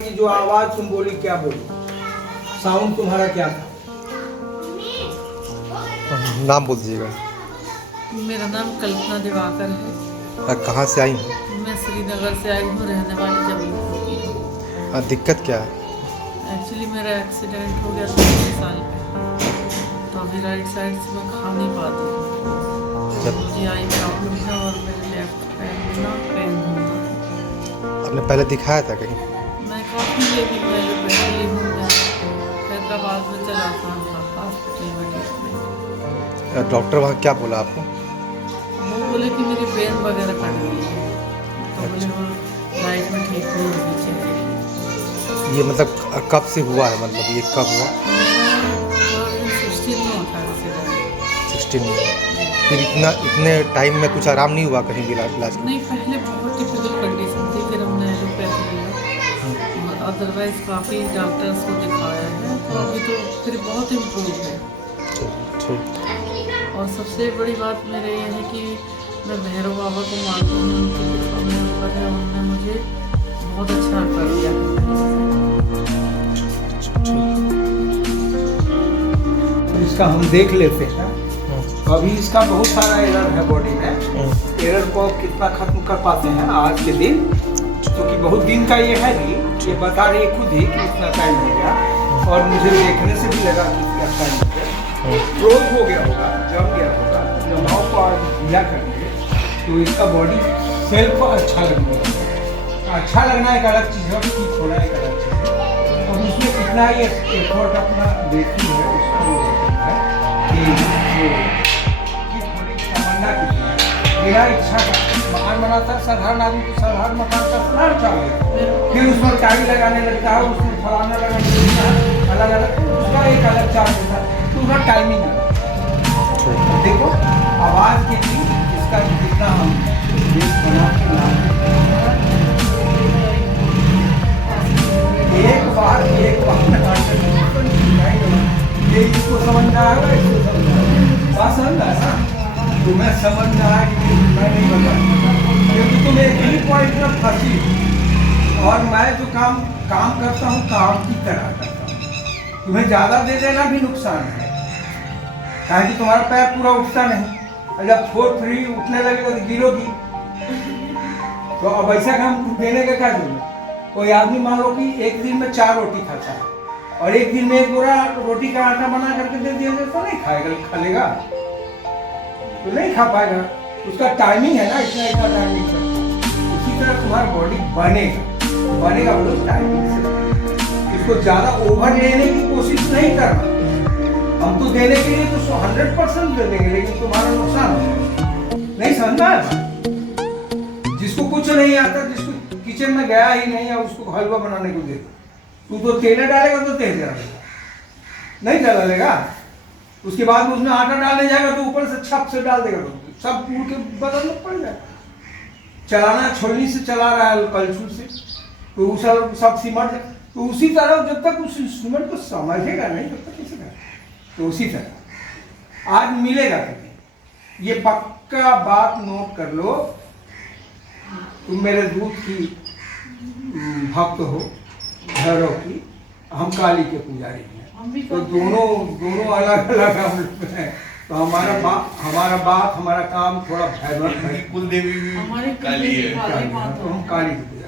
ये जो आवाज तुम बोली क्या बोली, साउंड तुम्हारा क्या था? नाम बोल दीजिएगा। मेरा नाम कल्पना दिवाकर है। कहाँ से आई हैं? मैं श्रीनगर से आई हूँ, रहने वाली जबलपुर की हूँ। दिक्कत क्या है? एक्चुअली मेरा एक्सीडेंट हो गया था 3 साल पहले, तो अभी राइट साइड से मैं खा नहीं पाती हूँ। जब मुझे आई प्रॉब्लम है और मेरे लेफ्ट पैर में ना पेन होता है। आपने पहले दिखाया था कहीं? मैं काफ़ी दिन पहले हूँ, मैं हैदराबाद में चला था हॉस्पिटल में ट्रीटमेंट। डॉक्टर वहाँ क्या बोला आपको? वो बोले कि मेरी पेन वगैरह कट गई है, तो बोले अच्छा। वो राइट में ठीक नहीं होनी चाहिए। ये मतलब कब से हुआ है, मतलब ये कब हुआ? मेरा 2016 में था एक्सीडेंट। 16 में? फिर इतने टाइम में कुछ आराम नहीं हुआ कहीं भी इलाज में? नहीं, पहले बहुत टिपिकल कंडीशन थी, फिर हमने एलोपैथी लिया, अदरवाइज काफ़ी डॉक्टर्स को दिखाया है, तो अभी तो फिर बहुत इम्प्रूव है। ठीक। और सबसे बड़ी बात मेरे ये है कि मैं भैरव बाबा को मानती हूँ, उनकी कृपा मेरे ऊपर है, उन्होंने मुझे बहुत अच्छा कर दिया तो इसका हम देख लेते हैं। तो अभी इसका बहुत सारा एरर है बॉडी में। एरर को कितना खत्म कर पाते हैं आज के दिन, क्योंकि बहुत दिन का ये है नहीं, ये बता रही है खुद ही कि इतना टाइम हो गया, और मुझे देखने से भी लगा कि क्या टाइम हो गया। क्रोध हो गया होगा, जम गया होगा, जमाव को आज ढीला करेंगे तो इसका बॉडी सेल्फ अच्छा लगने लगेगा। अच्छा लगना एक अलग चीज़ है, ठीक होना एक अलग चीज़ है, और उसमें कितना ये एफर्ट अपना देती है उसको है कि वो ठीक होने की तमन्ना कितनी है। मेरा इच्छा का मकान बनाता है साधारण आदमी, तो साधारण मकान का साधारण चार्ज, फिर उसमें टाइल लगाने लगता है, उसमें फलाना लगाने लगता है, अलग अलग उसका एक अलग चार्ज होता है, तो उसका टाइमिंग है। देखो आवाज़ के लिए इसका जितना हम बेस बना के लाते एक बार ये इसको समझना है, इसको समझना है, बात समझना है ना? तुम्हें समझना है कि मैं नहीं बता, क्योंकि तुम एक ही पॉइंट में फंसी, और मैं जो काम करता हूँ काम की तरह करता हूँ। तुम्हें ज़्यादा दे देना भी नुकसान है, कहा कि तुम्हारा पैर पूरा उठता नहीं, और जब 4-3 उठने लगेगा तो गिरोगी। तो अब ऐसा काम देने का क्या जरूरत? कोई आदमी मान लो कि एक दिन में 4 रोटी खाता है, और एक दिन में 1 बोरा रोटी का आटा बना करके दे दिया जाए तो नहीं खाएगा, खा लेगा तो नहीं खा पाएगा। उसका टाइमिंग है ना, इतना इतना टाइमिंग है। उसी तरह तुम्हारा बॉडी बनेगा मतलब टाइमिंग से। इसको ज़्यादा ओवर लेने की कोशिश नहीं करना। हम तो देने के लिए तो 100% दे देंगे, लेकिन तुम्हारा नुकसान हो नहीं, समझना है? जिसको कुछ नहीं आता, जिसको किचन में गया ही नहीं है, उसको हलवा बनाने को दे, तू तो तेल डालेगा तो तेल डालेगा, नहीं डालेगा। उसके बाद उसमें आटा डालने जाएगा तो ऊपर से छप से डाल देगा, तो सब टूट के बदल में पड़ जाएगा। चलाना छोलनी से चला रहा है, कलछुल से, तो सब सिमट। तो उसी तरह जब तक उस इंस्ट्रूमेंट को समझेगा नहीं तब तक कैसे करेगा। तो उसी तरह आज मिलेगा कभी, ये पक्का बात नोट कर लो। तुम मेरे दूध की भक्त हो, भैरव की, हम काली के पुजारी हैं, तो दोनों अलग अलग हम लोग हैं। तो हमारा बात हमारा काम थोड़ा भैरव है, कुल देवी भी हमारी काली है। तो हम काली के पुजारी।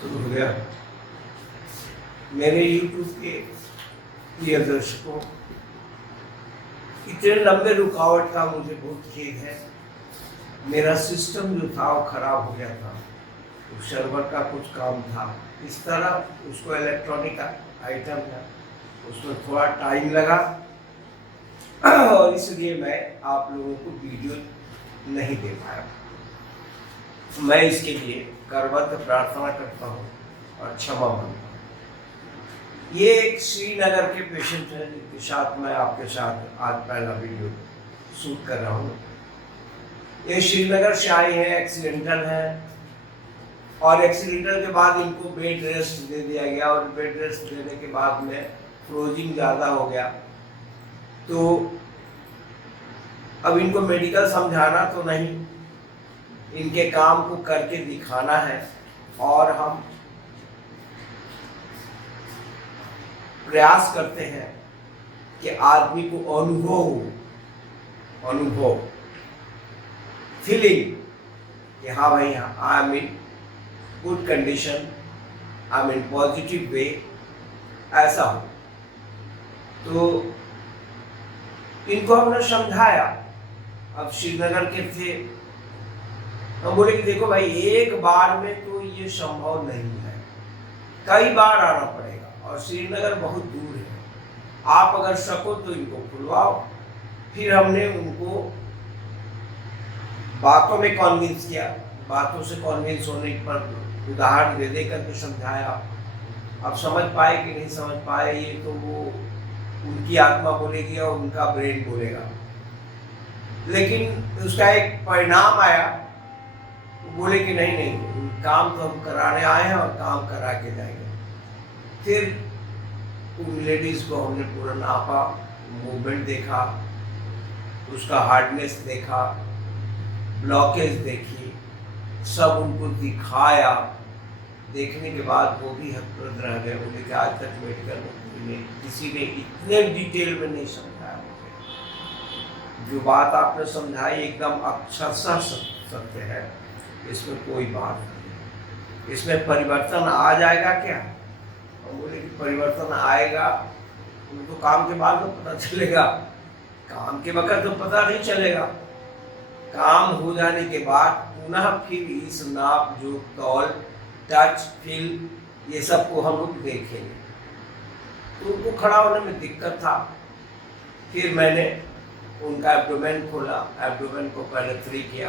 शुरू हो गया। मेरे YouTube के प्रिय दर्शकों, इतने लंबे रुकावट का मुझे बहुत खेद है। मेरा सिस्टम जो था वो खराब हो गया था, तो सर्वर का कुछ काम था, इस तरह उसको इलेक्ट्रॉनिक आइटम था, उसमें थोड़ा टाइम लगा और इसलिए मैं आप लोगों को वीडियो नहीं दे पाया। मैं इसके लिए करबद्ध प्रार्थना करता हूँ और क्षमा मांगता हूँ। ये एक श्रीनगर के पेशेंट हैं जिनके साथ मैं आपके साथ आज पहला वीडियो शूट कर रहा हूँ। ये श्रीनगर से आए हैं, एक्सीडेंटल है, और एक्सीडेंटल के बाद इनको बेड रेस्ट दे दिया गया, और बेड रेस्ट देने के बाद में फ्रोजिंग ज़्यादा हो गया, तो अब इनको मेडिकल समझाना तो नहीं, इनके काम को करके दिखाना है। और हम प्रयास करते हैं कि आदमी को अनुभव फीलिंग कि हाँ भाई, I am in good condition, I am in positive way, ऐसा हो। तो इनको हमने समझाया। अब श्रीनगर के थे, हम बोले कि देखो भाई, एक बार में तो ये संभव नहीं है, कई बार आना पड़ेगा, और श्रीनगर बहुत दूर है। आप अगर सको तो इनको खुलवाओ। फिर हमने उनको बातों में कन्विंस किया, बातों से कन्विंस होने पर उदाहरण दे करके समझाया। अब समझ पाए कि नहीं समझ पाए, ये तो वो उनकी आत्मा बोलेगी और उनका ब्रेन बोलेगा, लेकिन उसका एक परिणाम आया। वो बोले कि नहीं, काम तो हम कराने आए हैं और काम करा के जाएंगे। फिर उन लेडीज को हमने पूरा नापा, मूवमेंट देखा, उसका हार्डनेस देखा, ब्लॉकेज देखी, सब उनको दिखाया। देखने के बाद वो भी हतप्रभ रह गए। बोले कि आज तक मेडिकल में किसी ने इतने डिटेल में नहीं समझाया मुझे। जो बात आपने समझाई एकदम अक्षरशः सत्य है, इसमें कोई बात नहीं। इसमें परिवर्तन आ जाएगा क्या? हम बोले कि परिवर्तन आएगा, उनको काम के बाद तो पता चलेगा, काम के वक्त तो पता नहीं चलेगा। काम हो जाने के बाद पुनः फिर इस नाप, जो तौल, टच, फील, ये सब को हम लोग देखेंगे। तो उनको खड़ा होने में दिक्कत था। फिर मैंने उनका एब्डोमेन खोला, एब्डोमेन को पहले फ्री किया,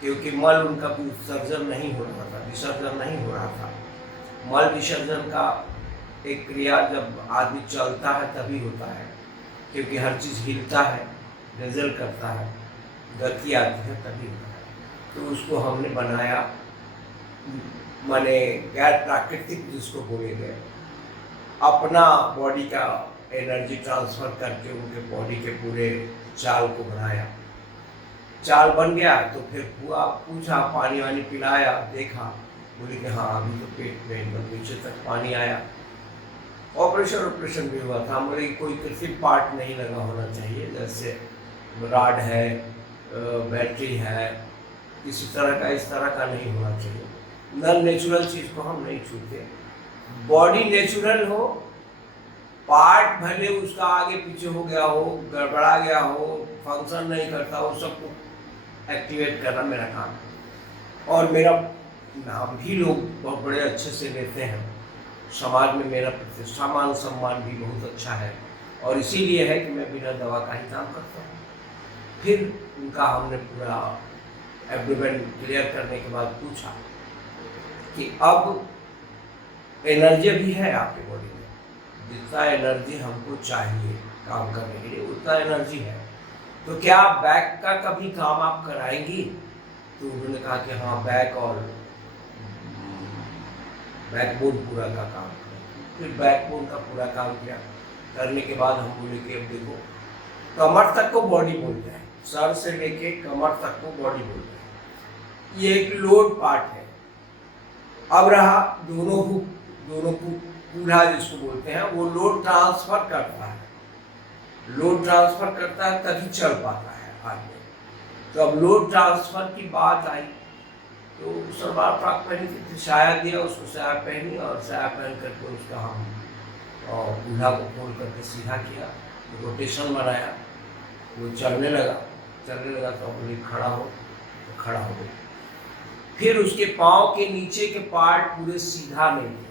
क्योंकि मल उनका विसर्जन नहीं हो रहा था, विसर्जन नहीं हो रहा था। मल विसर्जन का एक क्रिया जब आदमी चलता है तभी होता है, क्योंकि हर चीज़ हिलता है, रिजल्ट करता है, गति आती है तभी होता है। तो उसको हमने बनाया, माने गैर प्राकृतिक जिसको बोले गए, अपना बॉडी का एनर्जी ट्रांसफ़र करके उनके बॉडी के पूरे चाल को बनाया। चाल बन गया तो फिर पूछा, पानी वानी पिलाया, देखा, बोले कि हाँ अभी तो पेट में नीचे तक पानी आया। ऑपरेशन भी हुआ था। बोले कि कोई कृत्रिम पार्ट नहीं लगा होना चाहिए, जैसे राड है, बैटरी है, किसी तरह का इस तरह का नहीं होना चाहिए। नॉन नेचुरल चीज़ को हम नहीं छूते। बॉडी नेचुरल हो, पार्ट भले उसका आगे पीछे हो गया हो, गड़बड़ा गया हो, फंक्शन नहीं करता हो, सबको एक्टिवेट करना मेरा काम है। और मेरा नाम भी लोग बहुत बड़े अच्छे से लेते हैं, समाज में मेरा प्रतिष्ठा, मान सम्मान भी बहुत अच्छा है, और इसीलिए है कि मैं बिना दवा का ही काम करता हूँ। फिर उनका हमने पूरा एब्डोमेन क्लियर करने के बाद पूछा कि अब एनर्जी भी है आपके बॉडी में, जितना एनर्जी हमको चाहिए काम करने के लिए उतना एनर्जी है, तो क्या बैक का कभी काम आप कराएंगी? तो उन्होंने कहा कि हाँ, बैक और बैकबोन पूरा का काम करें। फिर बैकबोन का पूरा काम किया। करने के बाद हम बोले कि अब देखो, कमर तक को बॉडी बोलते हैं, सर से लेके कमर तक को बॉडी बोलते हैं। ये एक लोड पार्ट है। अब रहा दोनों को पूरा जिसको बोलते हैं, वो लोड ट्रांसफर करता है, लोड ट्रांसफर करता है तभी चल पाता है आदमी। तो अब लोड ट्रांसफर की बात आई तो सलवार फ्रॉक पहनी थी, फिर साया दिया उसको, साया पहनी और साया पहन करके उसका हम दूल्हा को खोल करके सीधा किया, रोटेशन बनाया, वो चलने लगा तो बोली खड़ा हो, तो खड़ा हो गई। फिर उसके पाँव के नीचे के पार्ट पूरे सीधा नहीं थे,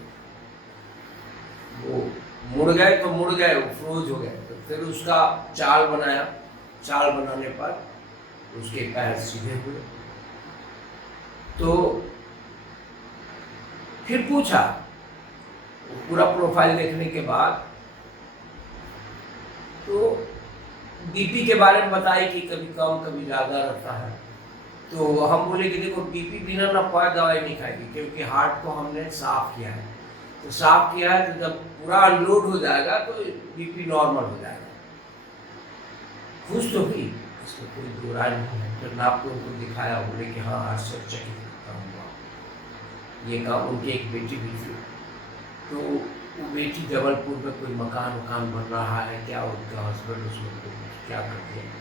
वो मुड़ गए तो मुड़ गए, वो फ्रोज हो गए। तो फिर उसका चाल बनाया, चाल बनाने पर उसके पैर सीधे हुए। तो फिर पूछा, पूरा प्रोफाइल देखने के बाद तो बीपी के बारे में बताई कि कभी कम कभी ज़्यादा रहता है। तो हम बोले कि देखो बीपी बिना ना कोई दवाई नहीं खाएगी, क्योंकि हार्ट को हमने साफ किया है। तो साफ किया है तो जब पूरा अनलोड हो जाएगा तो बीपी नॉर्मल हो जाएगा। खुश तो हुई, इसमें कोई दो राय नहीं है। फिर नाप को उनको दिखाया, बोले कि हाँ आश्चर्यचकित कहूँगा। ये काम उनकी एक बेटी भी थी, तो वो बेटी जबलपुर में कोई मकान बन रहा है, क्या उनका हस्बैंड उसमें क्या करते हैं।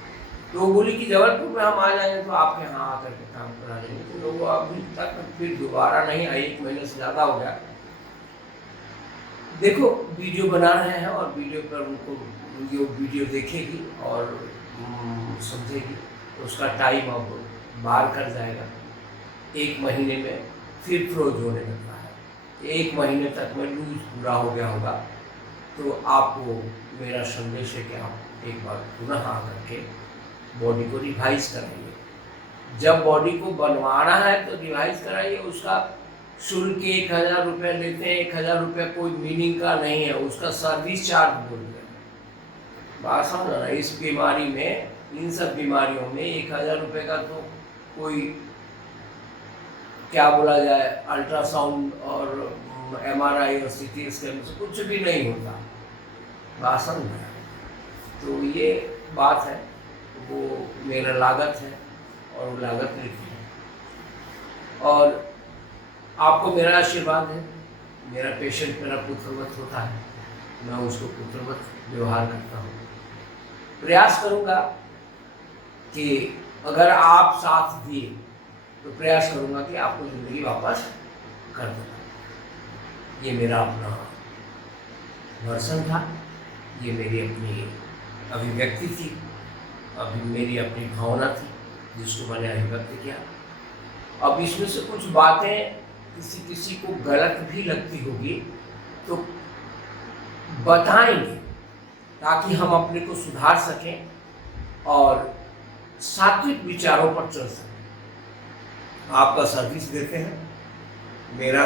तो वो बोली कि जबलपुर में हम आ जाएंगे तो आपके यहाँ आकर के काम करा देंगे। तो वो अभी तक फिर दोबारा नहीं आई, 1 महीने से ज़्यादा हो गया। देखो वीडियो बना रहे हैं और वीडियो पर उनको जो वीडियो देखेगी और समझेगी, उसका टाइम अब बाहर कर जाएगा। 1 महीने में फिर फ्रोज होने लगता है। 1 महीने तक में लूज पूरा हो गया होगा। तो आपको मेरा संदेश है कि आप एक बार पुनः आकर के बॉडी को रिवाइज कराइए। जब बॉडी को बनवाना है तो रिवाइज कराइए। उसका शुल्क 1000 रुपये लेते हैं। 1000 रुपये कोई मीनिंग का नहीं है, उसका सर्विस चार्ज बोल रहे हैं। बात समझ ना, इस बीमारी में, इन सब बीमारियों में 1000 रुपये का तो कोई क्या बोला जाए, अल्ट्रासाउंड और MRI और CT स्कैन से कुछ भी नहीं होता। बात समझ में। तो ये बात है, वो मेरा लागत है और वो लागत लिखी है। और आपको मेरा आशीर्वाद है। मेरा पेशेंट मेरा पुत्रवत होता है, मैं उसको पुत्रवत व्यवहार करता हूँ। प्रयास करूँगा कि अगर आप साथ दिए तो प्रयास करूँगा कि आपको ज़िंदगी वापस कर दूँगा। ये मेरा अपना वर्षन था, ये मेरी अपनी अभिव्यक्ति थी, अभी मेरी अपनी भावना थी जिसको मैंने अभिव्यक्त किया। अब इसमें से कुछ बातें किसी को गलत भी लगती होगी तो बताएंगे, ताकि हम अपने को सुधार सकें और सात्विक विचारों पर चल सकें। आपका सर्विस देते हैं, मेरा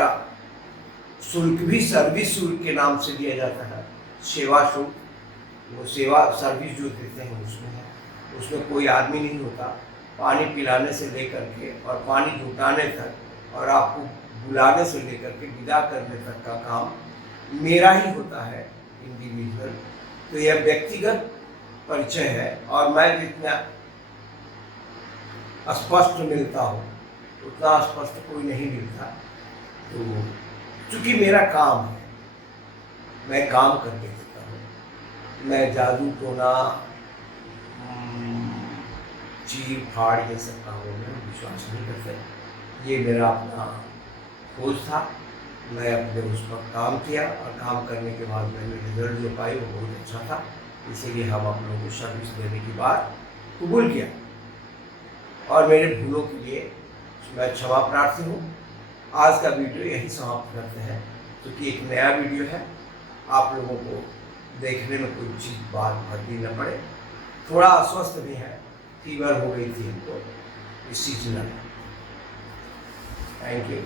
शुल्क भी सर्विस शुल्क के नाम से दिया जाता है, सेवा शुल्क। वो सेवा सर्विस जो देते हैं उसमें है, उसमें कोई आदमी नहीं होता। पानी पिलाने से लेकर के और पानी जुटाने तक और आपको बुलाने से लेकर के विदा करने तक का काम मेरा ही होता है, इंडिविजुअल। तो यह व्यक्तिगत परिचय है और मैं जितना स्पष्ट मिलता हूँ उतना स्पष्ट कोई नहीं मिलता। तो चूँकि मेरा काम है, मैं काम करके देता हूँ। मैं जादू टोना चीर फाड़ ये सब कामों में विश्वास नहीं करते। ये मेरा अपना खोज था, मैं अपने उस पर काम किया और काम करने के बाद मैंने रिजल्ट जो पाई वो बहुत अच्छा था। इसीलिए हम आप लोगों को सर्विस देने की बात कबूल किया और मेरे भूलों के लिए मैं क्षमा प्रार्थी हूँ। आज का वीडियो यही समाप्त करते हैं, क्योंकि एक नया वीडियो है, आप लोगों को देखने में कोई चीज़ बात भरती न पड़े। थोड़ा अस्वस्थ भी है, फीवर हो गई थी हमको, इस चीज़ में। Thank you.